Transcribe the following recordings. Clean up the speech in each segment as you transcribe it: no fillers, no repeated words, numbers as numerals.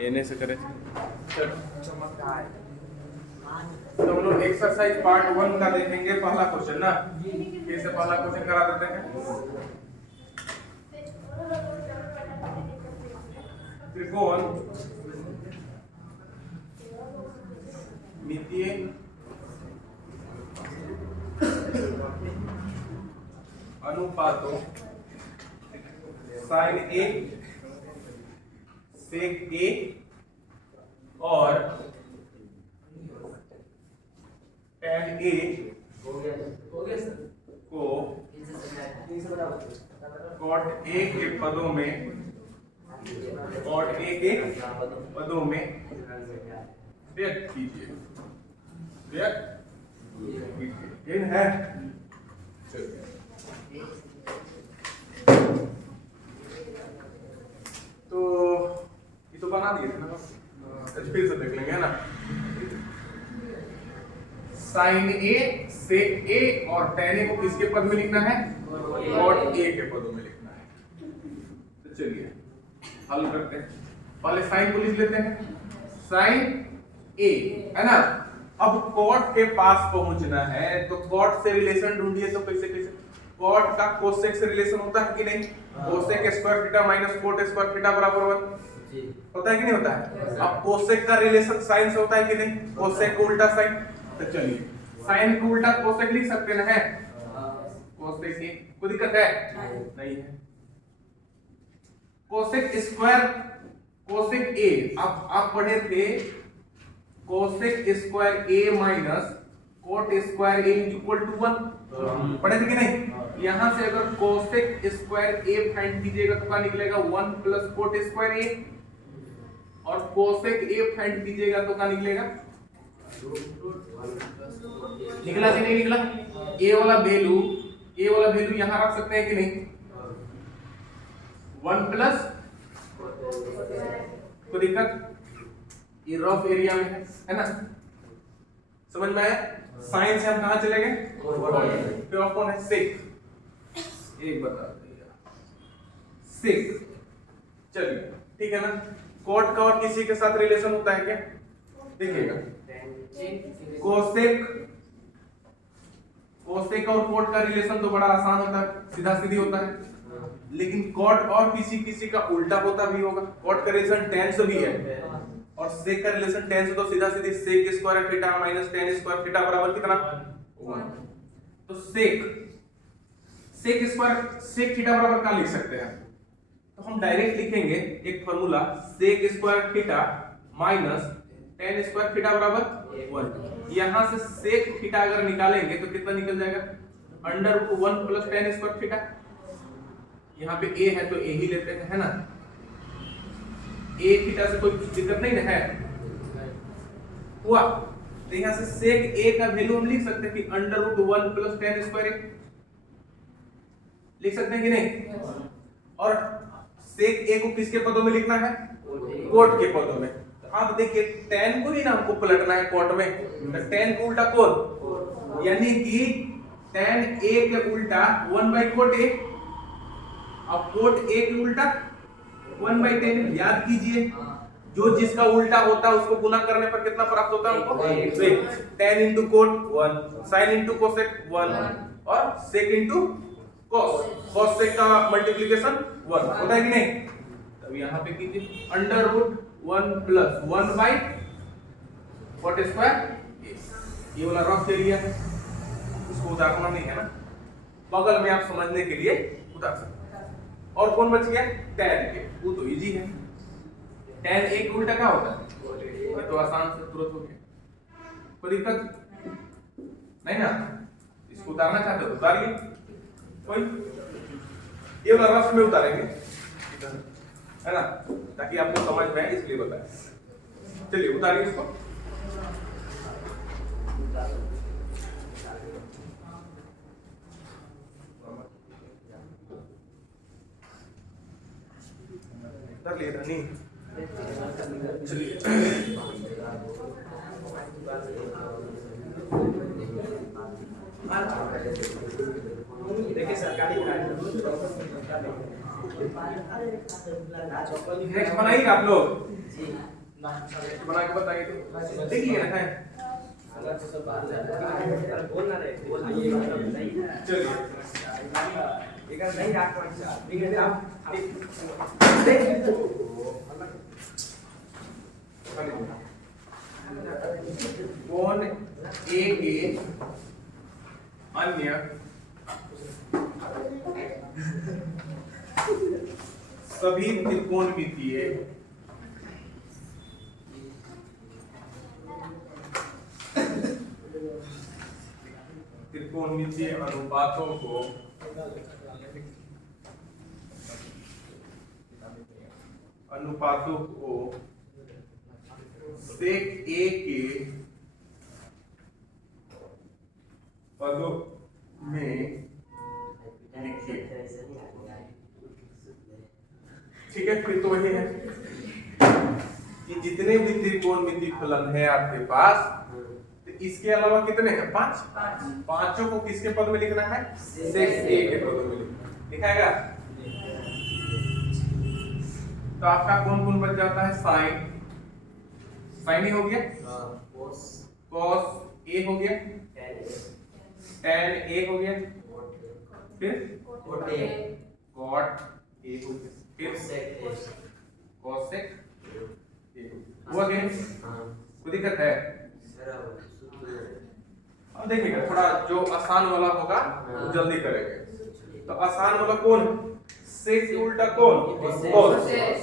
एने से करें। तो हम लोग एक्सरसाइज पार्ट 1 का देखेंगे पहला क्वेश्चन ना। कैसे पहला क्वेश्चन करा देते हैं। त्रिकोण मितीय अनुपातों साइन ए सेक ए और tan ए को cot ए के पदों में व्यक्त कीजिए। इन है तो ये तो बना दिए थे ना, फिर से देख लेंगे है ना। साइन ए सेक ए और tan ए को किसके पद में लिखना है? cot ए के पदों में लिखना है। तो चलिए हल करते हैं। पहले साइन को लिख लेते हैं। साइन ए है ना। अब cot के पास पहुंचना है तो cot से रिलेशन ढूंढिए। तो कैसे cot का cosec से रिलेशन होता है कि नहीं? cosec square theta minus cot square theta बराबर 1 होता है कि नहीं होता है? अब cosec का रिलेशन sin से होता है कि नहीं? cosec को उल्टा sin। तो चलिए sin को उल्टा cosec लिख सकते ना है? cosec की कोई दिक्कत है? नहीं है। cosec स्क्वायर cosec a, अब आप पढ़े थे cosec square a minus cot square a equal to 1, पढ़े थे कि नहीं? यहां से अगर cosec स्क्वायर a फाइंड कीजिएगा तो क्या निकलेगा? 1 प्लस cot स्क्वायर a, और cosec a फाइंड कीजिएगा तो क्या निकलेगा? निकला कि नहीं निकला? a वाला वैल्यू यहां रख सकते हैं कि नहीं? 1 प्लस कोई दिक्कत? ये रफ एरिया में है ना। समझ में आया? साइन से हम कहां चले गए? फिर कौन है? सेक। एक बता दिया सेक। चलिए ठीक है ना। कॉट का और किसी के साथ रिलेशन होता है क्या? देखिएगा कोसेक और कॉट का रिलेशन तो बड़ा आसान होता है, सीधा सीधी होता है। लेकिन कॉट और किसी का उल्टा होता भी होगा। कॉट का रिलेशन tan से भी है और सेक का रिलेशन tan से तो सीधा सीधी sec square theta minus tan square theta बराबर कितना? 1। तो सेक स्क्वायर सेक थीटा बराबर क्या लिख सकते हैं? तो हम डायरेक्ट लिखेंगे एक formula, sec square theta minus tan square theta बराबर 1। यहां से सेक थीटा अगर निकालेंगे तो कितना निकल जाएगा? Under root 1 plus tan square theta. यहाँ पे a है तो a ही लेते हैं है ना। a थीटा से कोई दिक्कत नहीं ना है हुआ। तो यहाँ से सेक a का वैल्यू हम लिख सकते हैं कि under root 1 plus tan square a लिख सकते हैं कि नहीं? और सेक a को किसके पदों में लिखना है? cot के पदों में। अब देखिए tan को ही ना हमको पलटना है cot में, तो tan को उल्टा cot, यानी कि tan a के उल्टा 1 by cot a। अब cot a के उल्टा 1 by tan। याद कीजिए जो जिसका उल्टा होता है उसको गुना करने पर कितना प्राप्त होता है हमको? tan into cot 1, sin into cosec 1 और sec into cos। cos sec का मल्टीप्लिकेशन 1 होता है कि नहीं? तब यहाँ पे कीजिए under root 1 plus 1 by cot square. ये वाला रफ एरिया है, इसको उतारना नहीं है ना, बगल में आप समझने के लिए उतार सकते हैं। और कौन बच गया? tan के, वो तो इजी है। tan a का उल्टा क्या होता है? ये तो आसान से तुरंत हो गया, कोई दिक्कत नहीं ना। इसको उतारना चाहते हो उतारिए, कोई ये वाला रफ में उतारेंगे है ना, ताकि आपको समझ में आए इसलिए बताया। चलिए उतारिए इसको। उतार लिए नहीं? चलिए देखिए सरकारी नेक्स्ट बनाइएगा आप लोग। बना के बताइए तो देखिए ना है बोलना रहे चलिए एक नहीं कौन ए के अन्य सभी त्रिकोणमितीय अनुपातों को सेक ए के पदों में लिखिए। ठीक है, फिर तो वही है कि जितने भी त्रिकोणमितीय फलन है आपके पास, तो इसके अलावा कितने हैं? पांचों को किसके पद में लिखना है? सेक ए के पद में लिखाएगा। तो आपका कौन कौन बच जाता है? साइन ए हो गया, कॉस ए हो गया, tan ए हो गया, फिर कॉट ए हो गया, फिर कोसेक ए हुआ क्या? कोई दिक्कत है? अब देखिएगा, थोड़ा जो आसान वाला होगा वो जल्दी करेंगे। तो आसान वाला कौन? सेक के उल्टा कौन? कॉस।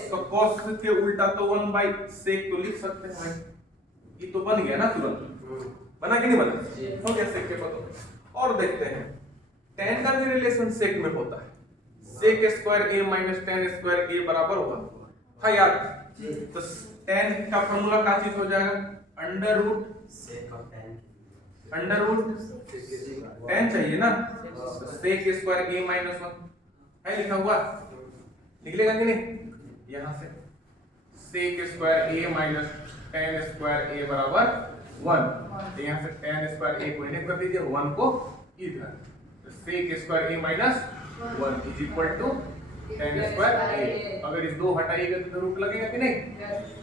तो कॉस के उल्टा तो 1/सेक तो लिख सकते हैं। ये तो बन गया ना तुरंत, बना कि नहीं बना? हो गया सेक के पदों। और देखते हैं tan का भी रिलेशन सेक में होता है। Sec square a minus tan square a बराबर 1 था यार। तो tan का फॉर्मूला क्या चीज हो जाएगा? अंडर रूट tan चाहिए ना, तो सेक स्क्वायर a माइनस 1 है लिखा हुआ, निकलेगा कि नहीं? यहां से sec square a minus tan square a बराबर 1। तो यहां से tan स्क्वायर a को इन्हें कर दीजिए, 1 को इधर, तो sec square a minus 1 is equal to tan square a। अगर इस दो हटाइएगा तो रूट लगेगा कि नहीं?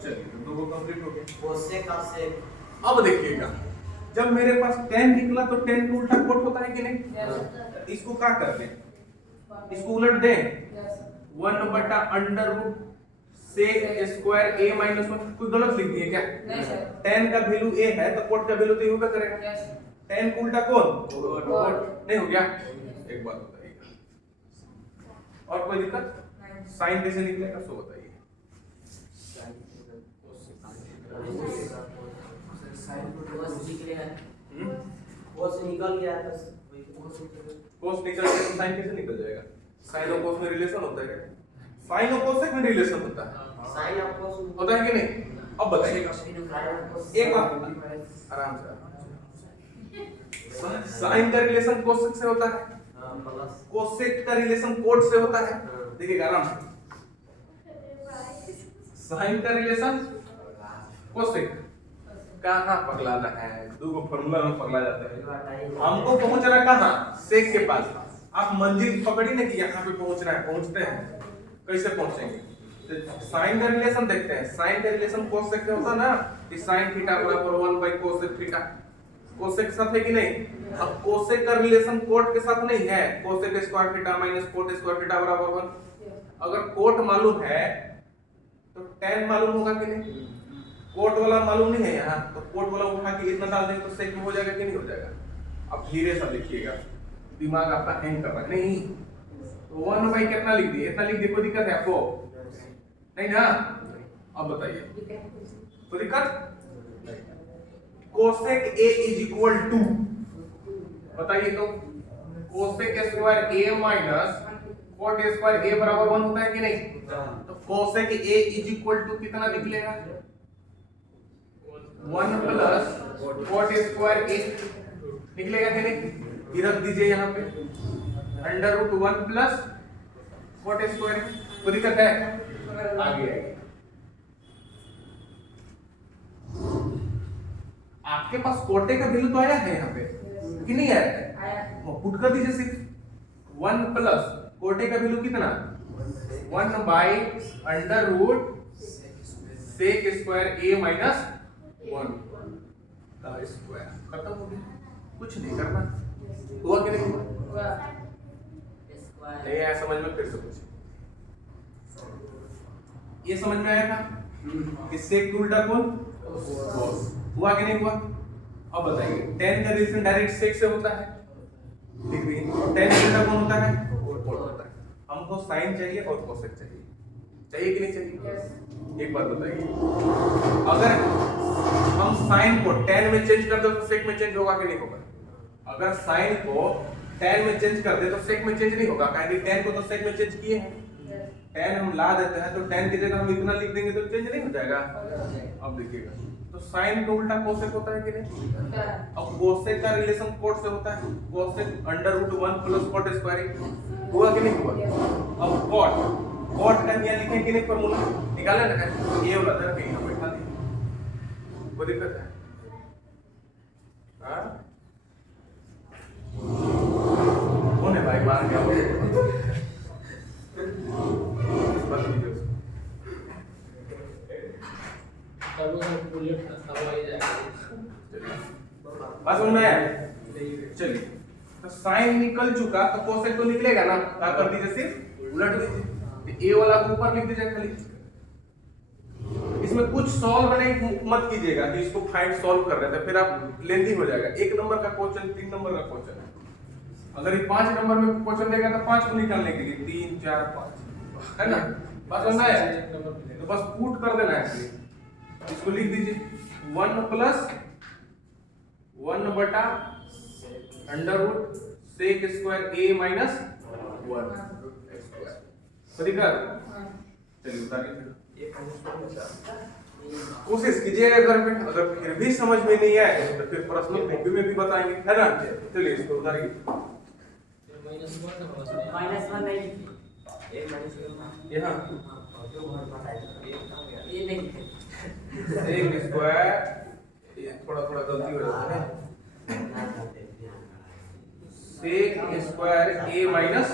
चलिए, तो दो को कंप्लीट हो गया। Cosec of sec. अब देखिएगा, जब मेरे पास tan निकला तो tan का उल्टा कोट होता है कि नहीं? इसको क्या करते हैं? इसको उलट दें, 1/अंडर root sec square a minus 1। कोई गलत लिख दिए क्या? tan का वैल्यू a है तो कोट का वैल्यू तो होगा करेगा। tan का उल्टा कौन? कोट। नहीं हो गया? एक बात बताइए, और कोई दिक्कत? साइन कैसे निकलेगा सो बताइए। कोस निकल गया तो कोस निकल गया तो साइन कैसे निकल जाएगा? साइन और कोस में रिलेशन होता है क्या? साइन और कोसेक में रिलेशन होता है। साइन ऑफ कोस होता है कि नहीं? अब बताइए एक बात आराम से। साइन का रिलेशन कोसेक से होता है, कोसेक का रिलेशन कोट से होता है। देखिएगा आराम से, साइन का रिलेशन कोसेक। कहाँ पगलाना है? दो फॉर्मूला में पगला जाते हैं। हमको पहुंचना कहाँ? सेक के पास। आप मंजिल पकड़ी ना कि यहाँ पे पहुंचना है, पहुंचते हैं। कैसे पहुंचेंगे? तो साइन का रिलेशन देखते हैं। साइन का रिलेशन कोसेक से होता ना कि साइन थीटा बराबर 1/कोसेक थीटा। कोसेक के साथ है कि नहीं? अब कोसेक का रिलेशन कोट के साथ नहीं है। Cosec square theta minus cot square theta बराबर 1। अगर कोट मालूम है तो tan मालूम होगा कि नहीं? कोट वाला मालूम नहीं है यहाँ, तो कोट वाला उठा के इतना डाल देंगे तो सेक में हो जाएगा कि नहीं हो जाएगा? अब धीरे से लिखिएगा, दिमाग आपका हैंग कर रहा है। नहीं, 1/, कितना लिख दिए? इतना लिख दिए, कोई दिक्कत है आपको? नहीं ना? अब बताइए, कोई दिक्कत? Cosec a is equal to, बताइए तो, cosec square a minus cot square a बराबर 1 होता है कि नहीं? तो cosec a is equal to कितना निकलेगा? 1 प्लस कोट स्क्वायर a निकलेगा कि नहीं? ये रख दीजिए यहाँ पे, under root 1 plus cot square. कोई दिक्कत है? आगे आइए, आपके पास कोटे का वैल्यू तो आया है यहाँ पे कि नहीं आया है? पुट कर दीजिए सिर्फ 1 प्लस कोटे का वैल्यू कितना? 1/अंडर रूट सेक स्क्वायर ए माइनस 1 का स्क्वायर। खत्म हो गया, कुछ नहीं करना। हुआ कि नहीं हुआ? नहीं आया समझ में? फिर से कुछ ये समझ में आया था कि सेक उल्टा कौन? cos। हुआ कि नहीं हुआ? अब बताइए, tan का रिलेशन डायरेक्ट सेक से होता है, ठीक है? tan उल्टा कौन होता है? cos होता है। हमको sin चाहिए और cosec चाहिए, चाहिए कि नहीं चाहिए? एक बात बताइए, अगर हम sin को tan में चेंज कर दे तो sec में चेंज होगा कि नहीं होगा? अगर sin को tan में चेंज कर दे तो sec में चेंज नहीं होगा, क्योंकि tan को तो sec में चेंज किए हैं। tan हम ला देते हैं तो tan की जगह हम इतना लिख देंगे तो चेंज नहीं हो जाएगा। अब देखिएगा, तो sin का उल्टा cosec होता है कि नहीं? अब cosec का रिलेशन cot से होता है, cosec √1 + cot स्क्वायर। हुआ कि नहीं हुआ? अब cot का यहाँ लिखें कि नहीं? फॉर्मूला निकाला ना, ये वाला था कहीं हम बैठा दिए, कोई दिक्कत है? हाँ कौन है भाई? मार गया वो। बस लीजिए उसको। बस समझ में आया? चलिए, तो साइन निकल चुका तो कोसेक तो निकलेगा ना, क्या कर दीजिए? सिर्फ उलट दीजिए, ए वाला को ऊपर लिख दीजिए खाली। इसमें कुछ सॉल्व नहीं मत कीजिएगा कि इसको फाइंड सॉल्व कर रहे थे, फिर आप लेंथी हो जाएगा। 1 नंबर का क्वेश्चन, 3 नंबर का क्वेश्चन है। अगर ये 5 नंबर में क्वेश्चन देगा तो 5 को निकालने के लिए 3 4 5 है ना? बस समझ आया? तो बस पुट कर देना है, इसको लिख दीजिए 1 + 1 बटा √ सेक स्क्वायर ए माइनस 1 स्क्वायर। सही कर? चलिए उतारिए फिर। कोशिश कीजिएगा घर पे, अगर फिर भी समझ में नहीं आए तो फिर प्रश्न कॉपी में भी बताएंगे, है ना? चलिए इसको उतारिए। -1 नहीं, ये -1 यहाँ ये नहीं सेक स्क्वायर, ये थोड़ा थोड़ा गलती हो जाता है, सेक स्क्वायर ए माइनस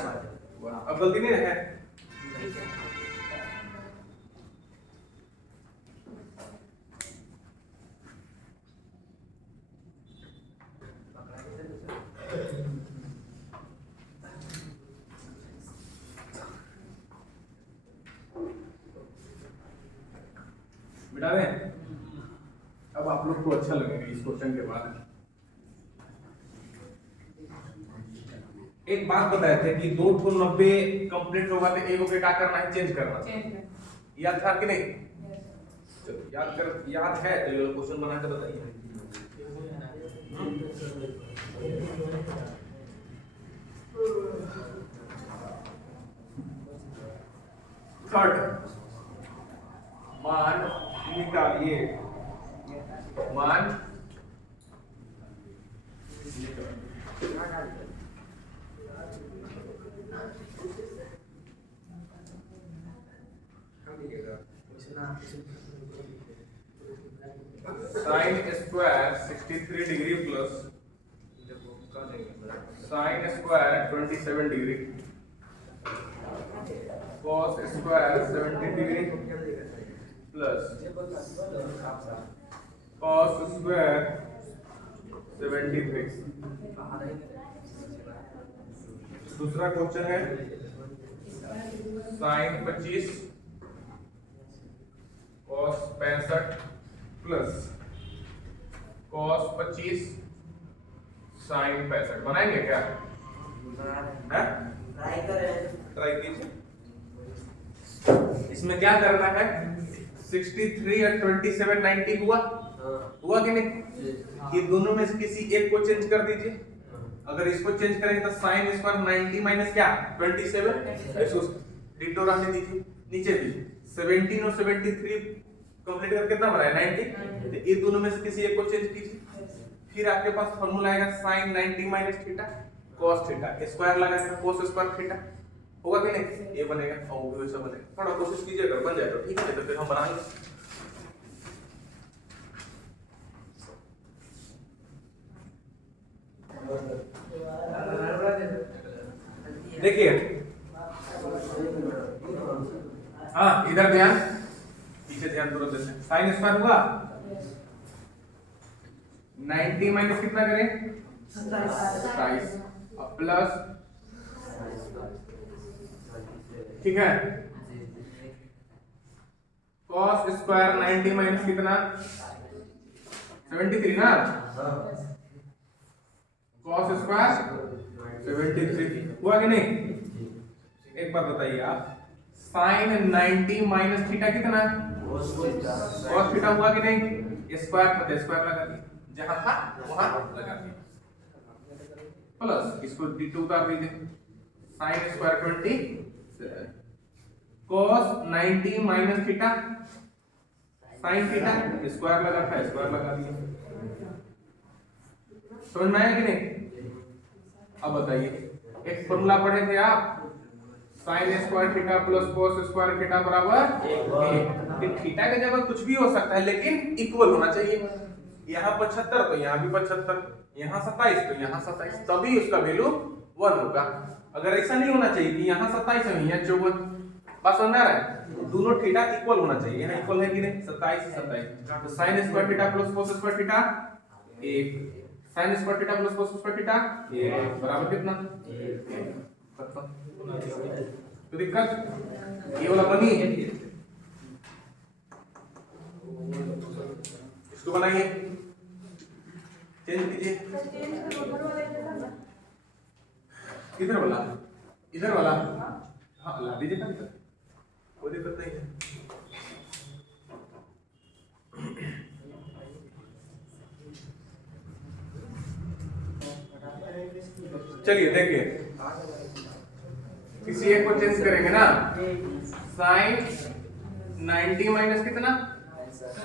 1। अब गलती नहीं है? बेटा अब आप लोग को अच्छा लगेगा इस क्वेश्चन के बाद। एक बात बताए थे कि 2 ठो 90 कंप्लीट होगा तो एगो के क्या करना है? चेंज करना। याद था कि नहीं? चलो याद है तो ये क्वेश्चन बना के बताइए। थर्ड मान निकालिए, मान sine square 63 degree plus sine square 27 degree cos square 70 degree plus cos square 73। दूसरा क्वेश्चन है sine 25 cos 65 plus cos 25 sine 65। बनाएंगे क्या? ट्राई कीजिए। इसमें क्या करना है? 63 और 27 90 हुआ कि नहीं? ये दोनों में से किसी एक को चेंज कर दीजिए। अगर इसको चेंज करेंगे तो साइन स्क्वायर 90 माइनस क्या 27, इसको डिटो रहने दीजिए। नीचे भी 17 और 73 कंप्लीट करके कितना बना है 90। तो ये दोनों में से किसी एक को चेंज कीजिए, फिर आपके पास फॉर्मूला आएगा sine 90 minus theta cos theta, square लगाएंगे cos स्क्वायर थीटा। होगा कि नहीं? ये बनेगा और वो भी वैसा बनेगा। थोड़ा कोशिश कीजिए, अगर बन जाए तो ठीक है, तो फिर हम बनाएंगे। देखिए हाँ, इधर ध्यान, पीछे ध्यान तुरंत से। स्क्वायर हुआ 90 माइनस कितना करें 27 अब प्लस ठीक है cos स्क्वायर 90 माइनस कितना 73 ना cos स्क्वायर 73 हुआ कि नहीं। एक बात बताइए आप sin 90 माइनस थीटा कितना cos थीटा हुआ कि नहीं स्क्वायर था स्क्वायर लगा दिया जहां था वहां लगा दिया प्लस इसको d2 उतार दीजिए sin square 20 cos 90 minus theta sin theta square लगा था स्क्वायर लगा दिया समझ में आया कि नहीं। अब बताइए एक फॉर्मूला पढ़े थे आप sin square theta plus cos square theta बराबर 1 थीटा की जगह कुछ भी हो सकता है लेकिन इक्वल होना चाहिए यहाँ 75 तो यहाँ भी 75 यहाँ 27 तो यहाँ 27 तभी उसका वैल्यू 1 होगा। अगर ऐसा नहीं होना चाहिए कि यहाँ 27 है यहाँ 54 बात समझ में आ रहा है दोनों थीटा इक्वल होना चाहिए यहाँ इक्वल है कि नहीं 27 तो sin square theta plus cos square theta 1 sin square theta plus cos square theta 1 बराबर कितना 1 तो दिक्कत ये वाला बनी इसको बनाइए चेंज कीजिए इधर वाला हाँ ला दीजिए ना इधर कोई दिक्कत नहीं है। चलिए देखिए किसी एक को चेंज करेंगे ना sin 90 माइनस कितना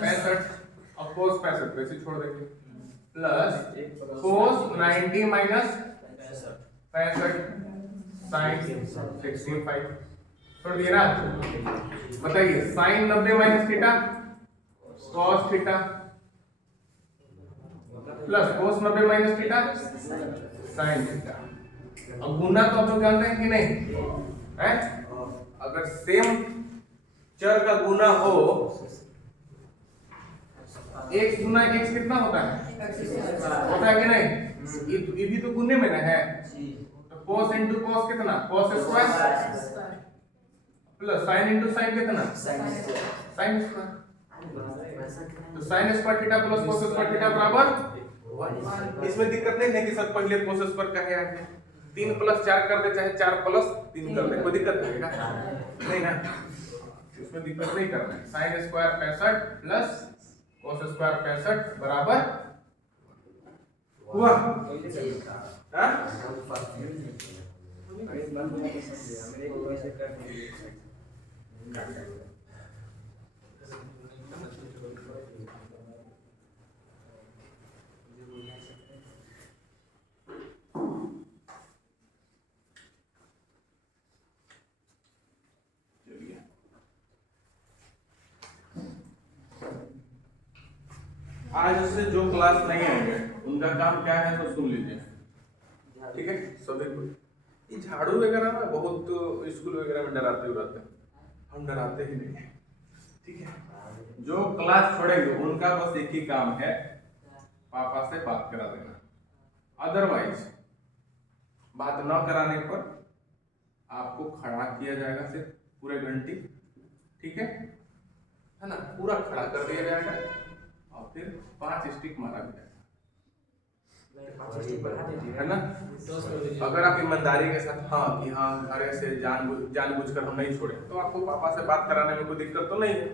65 और cos 65 वैसे छोड़ देंगे प्लस cos 90 माइनस 65 sin 65 छोड़ दिए ना। बताइए sin 90 minus theta cos theta plus cos 90 minus theta sin theta. अब गुना तो आप लोग जानते हैं कि नहीं है अगर सेम चर का गुना हो x गुना x कितना होता है कि नहीं ये भी तो गुने में ना है तो cos into cos कितना cos square plus sin into sin कितना sin स्क्वायर तो sin square theta plus cos square theta बराबर इसमें दिक्कत नहीं है कि सब पहले cos स्क्वायर का है आगे 3 प्लस 4 कर दे चाहे 4 प्लस 3 कर दे कोई दिक्कत नहीं है नहीं ना इसमें दिक्कत नहीं करना है sin square 65 plus cos square 65 बराबर हुआ हां आज से जो क्लास नहीं आएंगे उनका काम क्या है तो सुन लीजिए ठीक है सभी को। ये झाड़ू वगैरह ना बहुत स्कूल वगैरह में डराते हुए रहते हैं हम डराते ही नहीं है ठीक है। जो क्लास छोड़ेंगे उनका बस एक ही काम है पापा से बात करा देना अदरवाइज बात न कराने पर आपको खड़ा किया जाएगा सिर्फ पूरे घंटे ठीक है ना पूरा खड़ा कर दिया जाएगा और फिर 5 स्टिक मारा जाएगा है ना। अगर आप ईमानदारी के साथ हाँ कि हाँ घर से जानबूझकर हम नहीं छोड़े तो आपको पापा से बात कराने में कोई दिक्कत तो नहीं है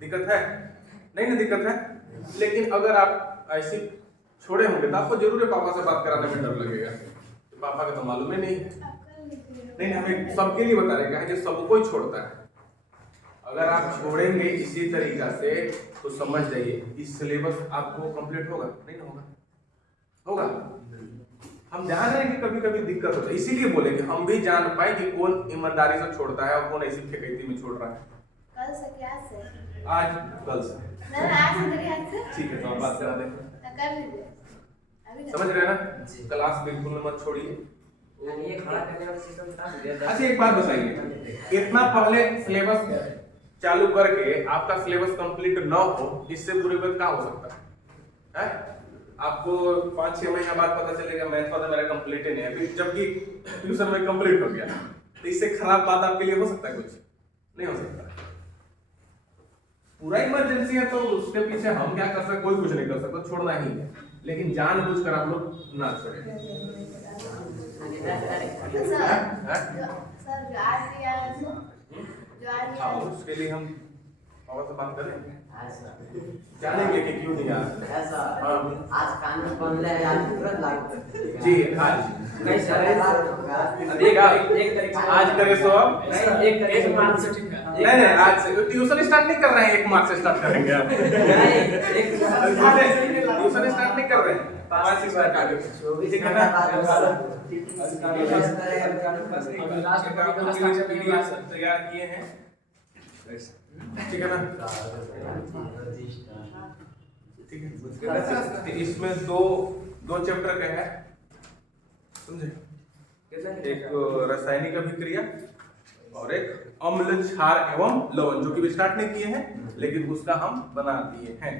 दिक्कत है नहीं ना दिक्कत है। लेकिन अगर आप ऐसे छोड़े होंगे तो आपको जरूर पापा से बात कराने में डर लगेगा तो पापा का तो मालूम ही नहीं है नहीं हमें सबके लिए बता रहे हैं सबको ही छोड़ता है। अगर आप छोड़ेंगे इसी तरीका से तो समझ जाइए इस सिलेबस आपको कंप्लीट होगा नहीं होगा। हम जान रहे हैं कि कभी कभी दिक्कत होता है इसीलिए बोले कि हम भी जान पाए कि कौन ईमानदारी से छोड़ता है और कौन ऐसी ठेकेती में छोड़ रहा है। कल से क्या से आज कल से ठीक है तो आप बात करा दें समझ रहे हैं ना। क्लास बिल्कुल मत छोड़िए। ये खड़ा करने वाला सिस्टम था। अच्छा एक बात बताइए इतना पहले सिलेबस चालू करके आपका सिलेबस कंप्लीट न हो, इससे बुरी बात क्या हो सकता है? आपको 5-6 महीना बाद पता चलेगा मैथ वाला मेरा कंप्लीट ही नहीं है, अभी जबकि ट्यूशन में कंप्लीट हो गया। तो इससे खराब बात आपके लिए हो सकता है? कुछ नहीं हो सकता। पूरा इमरजेंसी है तो उसके पीछे हम क्या कर सकते? कोई कुछ नहीं कर सकता, छोड़ना ही है। लेकिन जानबूझकर आप लोग ना छोड़ें। हाँ, उसके लिए हम और से बात करेंगे, जानेंगे कि क्यों नहीं आ रहा। आज कानून बन रहा है, आज तुरंत लागू जी आज नहीं सर, आज करे सो एक मार्च से ठीक है। नहीं नहीं, आज से ट्यूशन स्टार्ट नहीं कर रहे हैं, 1 मार्च से स्टार्ट करेंगे आप। ट्यूशन स्टार्ट नहीं कर रहे हैं, 5 से स्टार्ट करेंगे, ठीक है ना? तैयार किए हैं, ठीक है ना? ठीक है, इसमें दो चैप्टर का है, समझे? एक रासायनिक अभिक्रिया और एक अम्ल क्षार एवं लवण, जो कि स्टार्ट नहीं किए हैं लेकिन उसका हम बना दिए हैं।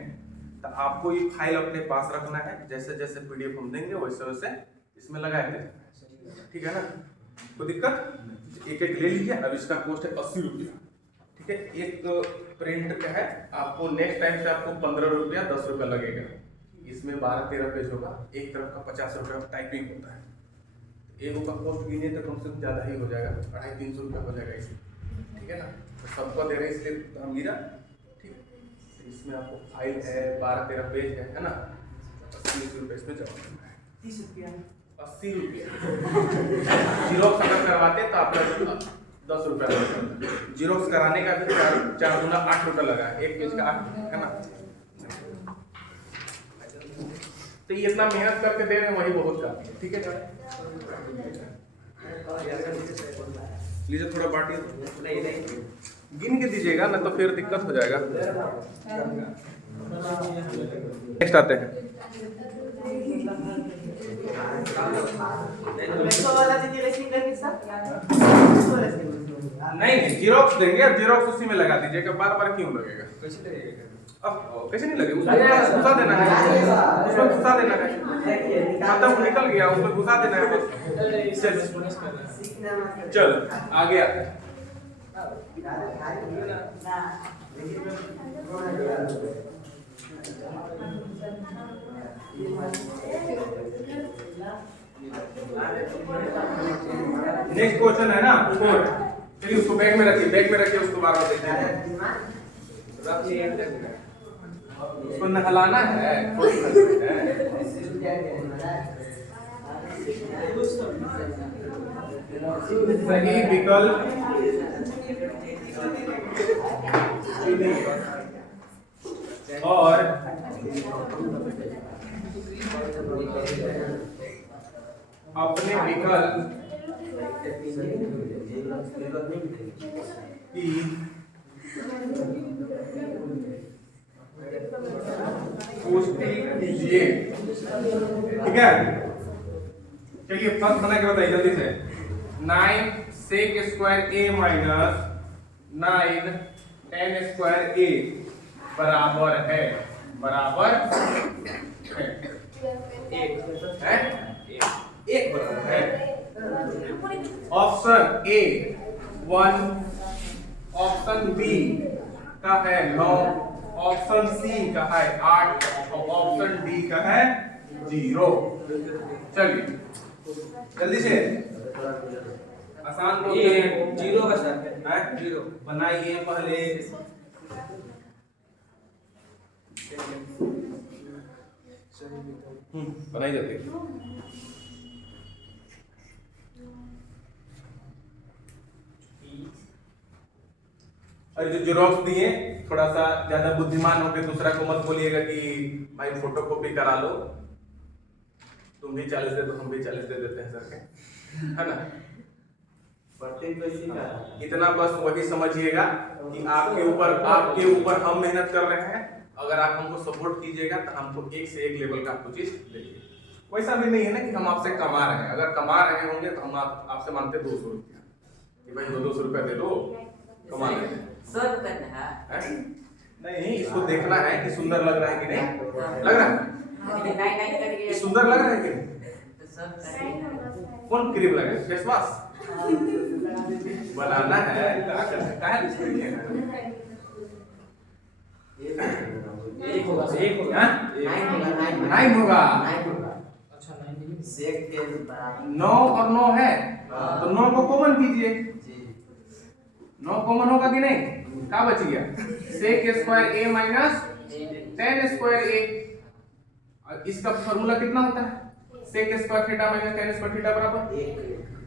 तो आपको ये फाइल अपने पास रखना है, जैसे जैसे पीडीएफ हम देंगे वैसे वैसे इसमें लगाए थे, ठीक है ना? कोई दिक्कत? एक एक ले लीजिए। अब इसका कॉस्ट है 80 रुपया, ठीक है? एक प्रिंट का है, आपको नेक्स्ट टाइम से आपको 15 रुपया 10 रुपया लगेगा। इसमें 12-13 पेज होगा, एक तरफ का 50 रुपया टाइपिंग होता है। एक का कॉस्ट गिने तो कम से कम ज़्यादा ही हो जाएगा, 250-300 रुपया हो जाएगा इसमें, ठीक है ना? तो सबको दे रहे हैं इसलिए दाम गिरा, ठीक है? तो इसमें आपको फाइल है, 12-13 पेज है ना? 80 रुपये इसमें जमा करना है। 30 रुपया 80 रुपया। जीरोक्स अगर करवाते तो आपका 10 रुपया लगेगा। जीरोक्स कराने का भी 4 गुना 8 रुपया लगा, एक पेज का 8 है ना? तो ये इतना मेहनत करके दे रहे हैं, वही बहुत काफी है, ठीक है? लीजिए थोड़ा बाटी, गिन के दीजिएगा ना तो फिर दिक्कत हो जाएगा। नेक्स्ट आते हैं, नहीं जीरोक्स देंगे, अब जीरोक्स उसी में लगा दीजिएगा, बार बार क्यों लगेगा? अब कैसे नहीं लगेगा? उसमें घुसा देना है, उसमें घुसा देना है, खत्म निकल गया, उसमें घुसा देना है बस। चल आगे आते हैं। नेक्स्ट क्वेश्चन है ना 4, चलिए उसको बैग में रखिए, बैग में रखिए, उसको बार-बार देखिए, उसको नहलाना है, सही विकल्प और अपने विकल्प की पुष्टि कीजिए, ठीक है? चलिए फर्स्ट बना के बताइए जल्दी से। 9 sec square a minus 9 tan square a बराबर है एक बराबर है। ऑप्शन ए 1, ऑप्शन बी का है 9, ऑप्शन सी का है 8 और ऑप्शन डी का है 0। चलिए जल्दी से, आसान को 0 का सर है 0 बनाइए पहले। बनाई जाती है। और जो जेरोक्स दिए थोड़ा सा ज्यादा बुद्धिमान हो के दूसरा को मत बोलिएगा कि भाई फोटो कॉपी करा लो, तुम भी 40 दे दो हम भी 40 दे देते हैं सर के, है ना? इतना बस वही समझिएगा कि आपके ऊपर हम मेहनत कर रहे हैं, अगर आप हमको सपोर्ट कीजिएगा तो हमको एक से एक लेवल का आपको चीज देंगे। वैसा भी नहीं है ना कि हम आपसे कमा रहे हैं, अगर कमा रहे होंगे तो हम आपसे मांगते 200 रुपया कि भाई 200 रुपया दे दो, कमा रहे हैं। सर करना है हैं? नहीं, इसको देखना है कि सुंदर लग रहा है कि नहीं। लग रहा है? नहीं करके ये सुंदर लग रहा है कि नहीं? तो सब करेंगे कौन क्रीम लगे? फेस वॉश बनाना है, क्या कर सकता है इसको लिखेगा। एक होगा हाँ? 9 होगा। अच्छा 9 सेक के बराबर 9 और 9 है, तो 9 को कॉमन कीजिए। जी 9 कॉमन होगा कि नहीं? क्या बच गया? sec square a minus tan square a। और इसका फॉर्मूला कितना होता है? sec square theta minus tan square theta बराबर 1।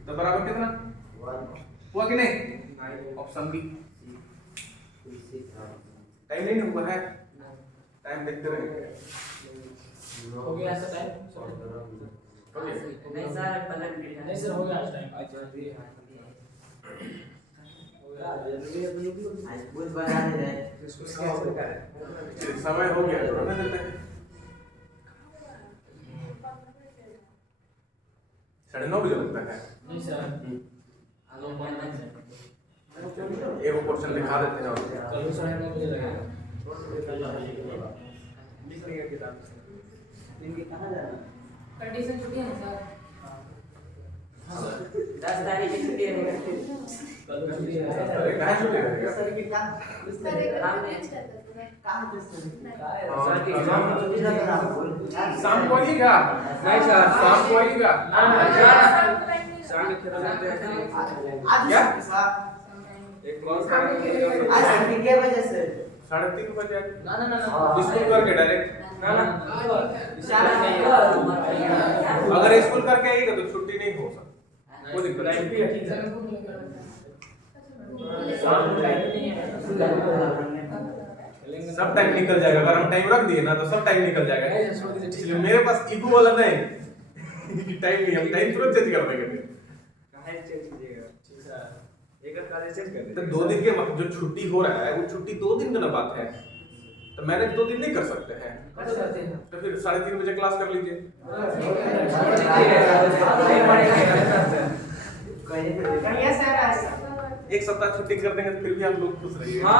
तो बराबर कितना 1 हुआ कि नहीं? Option B. टाइम नहीं हुआ है, टाइम देखते रहेंगे। हो गया ऐसा टाइम नहीं सर 15 मिनट नहीं सर हो गया आज टाइम आज बुध बना दे रहे समय हो गया तो रहने देते हैं। 9:30 बजे लगता है। नहीं सर एक क्वेश्चन लिखा देते हैं और कल 9:30 बजे लगेगा कंडीशन छुट्टी है सर 10 तारीख की छुट्टी है कल छुट्टी है अरे कहाँ छुट्टी रहेगा? शाम को आइएगा। नहीं सर शाम को आइएगा। क्या? एक कौन सा आज कितने बजे से 3:30 बजे ना ना ना स्कूल करके डायरेक्ट। ना ना अगर स्कूल करके आइएगा तो छुट्टी नहीं हो सकती, कोई दिक्कत नहीं। ठीक है शाम को टाइम नहीं है सब टाइम निकल जाएगा। अगर हम टाइम रख दिए ना तो सब टाइम निकल जाएगा। इसलिए मेरे पास ईगो वाला नहीं कि टाइम नहीं, हम टाइम तुरंत चेंज कर देंगे। काहे चेंज कीजिएगा ठीक सर एक काले चेंज कर तो 2 दिन के जो छुट्टी हो रहा है वो छुट्टी 2 दिन का ना बात है, तो मैनेज 2 दिन नहीं कर सकते हैं। कर सकते हैं तो फिर 3:30 बजे क्लास कर लीजिए। कहिए सर एक सप्ताह छुट्टी कर देंगे तो फिर भी आप लोग खुश रहिए। हां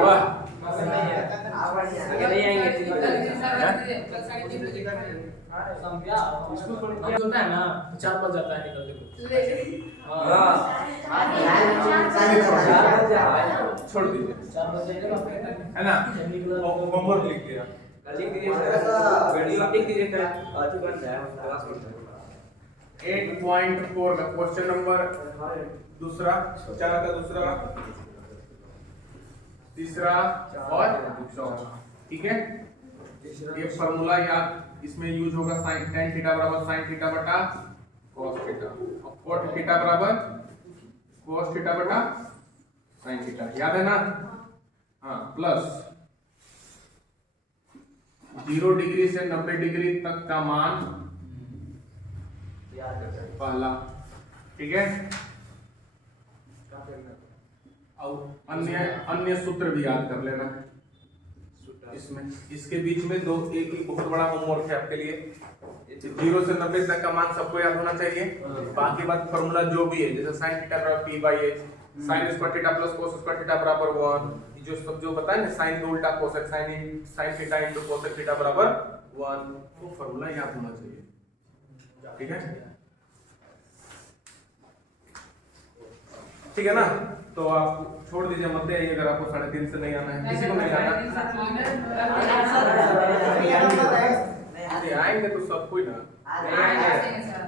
वाह, अगर नहीं आएंगे कल 3:30 बजे संध्या स्कूल थोड़ी होता है ना 4 बज जाता है निकलते को छोड़ दीजिए 4 बजे के बाद है ना। होमवर्क लिख दिया। लिख दीजिए सर वीडियो लिख दीजिए सर अथी बन जाए क्लास में 8.4 का क्वेश्चन नंबर दूसरा, 4 का दूसरा, तीसरा और चौथा। ठीक है, ये फार्मूला याद इसमें यूज होगा sin tan थीटा बराबर sin थीटा बटा cos थीटा और cot थीटा बराबर cos थीटा बटा sin थीटा। याद है ना? हाँ, प्लस 0 डिग्री से 90 डिग्री तक का मान पहला। ठीक है, और अन्य सूत्र भी याद कर लेना है इसमें। इसके बीच में दो एक बहुत बड़ा होमवर्क है आपके लिए। 0 से 90 तक का मान सबको याद होना चाहिए। बाकी बात फार्मूला जो भी है, जैसे sin थीटा बराबर p by h, sin square theta plus cos square theta बराबर 1, जो सब जो बताए ना sin का उल्टा cosec, sin theta into cosec theta बराबर 1, वो फार्मूला याद होना चाहिए। ठीक है, ठीक है ना? तो आप छोड़ दीजिए, मत आइए अगर आपको 3:30 से नहीं आना है। किसी को नहीं आना आएंगे तो सब कोई ना आएंगे सर।